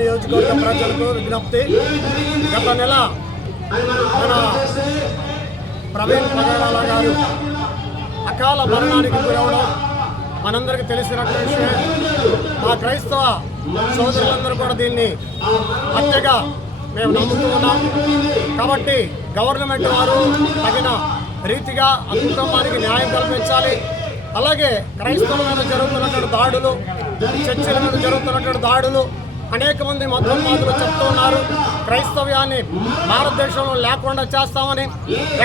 నియోజకవర్గ ప్రజలకు విజ్ఞప్తి. గత నెల మన ప్రవీణ్ పగడాల గారు అకాల మరణానికి గురవడం మనందరికీ తెలిసినటువంటి విషయం. మా క్రైస్తవ సోదరులందరూ కూడా దీన్ని హత్యగా మేము నమ్ముతూ ఉన్నాం. కాబట్టి గవర్నమెంట్ వారు తగిన రీతిగా ఆ కుటుంబానికి న్యాయం కల్పించాలి. అలాగే క్రైస్తవుల మీద జరుగుతున్నటువంటి దాడులు, చర్చిల మీద జరుగుతున్నటువంటి దాడులు, అనేక మంది మతోన్మాదులు చెప్తూ ఉన్నారు క్రైస్తవ్యాన్ని భారతదేశంలో లేకుండా చేస్తామని,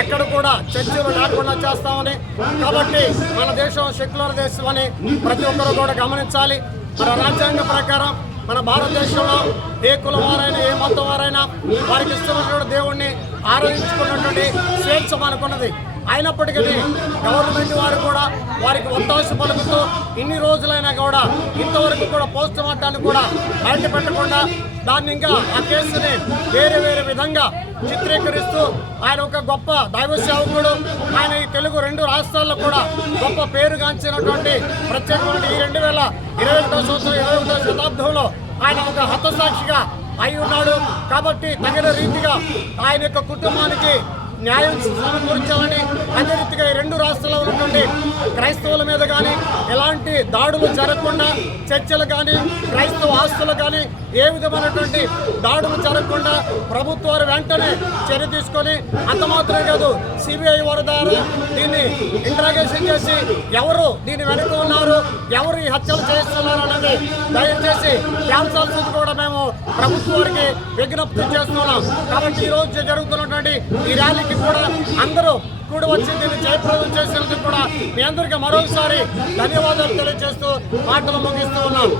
ఎక్కడ కూడా చర్చలు లేకుండా చేస్తామని. కాబట్టి మన దేశం సెక్యులర్ దేశం అని ప్రతి ఒక్కరు కూడా గమనించాలి. మన రాజ్యాంగ ప్రకారం మన భారతదేశంలో ఏ కులం వారైనా ఏ మతం వారైనా వారికి ఇస్తున్నటువంటి దేవుణ్ణి ఆరాధించుకున్నటువంటి స్వేచ్ఛ మనకున్నది. అయినప్పటికీ గవర్నమెంట్ వారు కూడా వారికి ఒత్తాసు పలుకుతూ ఇన్ని రోజులైనా కూడా ఇంతవరకు కూడా పోస్ట్ మార్టాన్ని కూడా బయట పెట్టకుండా దాన్ని ఇంకా ఆ కేసుని వేరే వేరే విధంగా చిత్రీకరిస్తూ ఆయన ఒక గొప్ప దైవ సేవకుడు, ఆయన ఈ తెలుగు 2 రాష్ట్రాల్లో కూడా గొప్ప పేరుగాంచినటువంటి ప్రత్యేకమైన ఈ 2021వ సంవత్సరం 21వ శతాబ్దంలో ఆయన ఒక హతసాక్షిగా అయి ఉన్నాడు. కాబట్టి తగిన రీతిగా ఆయన యొక్క కుటుంబానికి న్యాయం సమకూర్చాలని, అదే రీతిగా ఈ 2 రాష్ట్రాల్లో ఉన్నటువంటి క్రైస్తవుల మీద కానీ ఎలాంటి దాడులు జరగకుండా, చర్చలు కానీ క్రైస్తవ ఆస్తులు కానీ ఏ విధమైనటువంటి దాడులు జరగకుండా ప్రభుత్వాలు వెంటనే చర్య తీసుకొని, అంత మాత్రమే కాదు సిబిఐ వారి ద్వారా దీన్ని ఇంట్రాగేషన్ చేసి ఎవరు దీని వెనుక ఉన్నారు, ఎవరు ఈ హత్యలు చేస్తున్నారు అనేది దయచేసి తేల్చాల్సింది కూడా మేము ప్రభుత్వానికి విజ్ఞప్తి చేస్తున్నాం. కాబట్టి ఈరోజు జరుగుతున్నటువంటి ఈ ర్యాలీకి కూడా అందరూ కూడా వచ్చి దీన్ని జయప్రదం చేసినందుకు కూడా మీ అందరికీ మరొకసారి ధన్యవాదాలు తెలియజేస్తూ మాటలు ముగిస్తూ ఉన్నాం.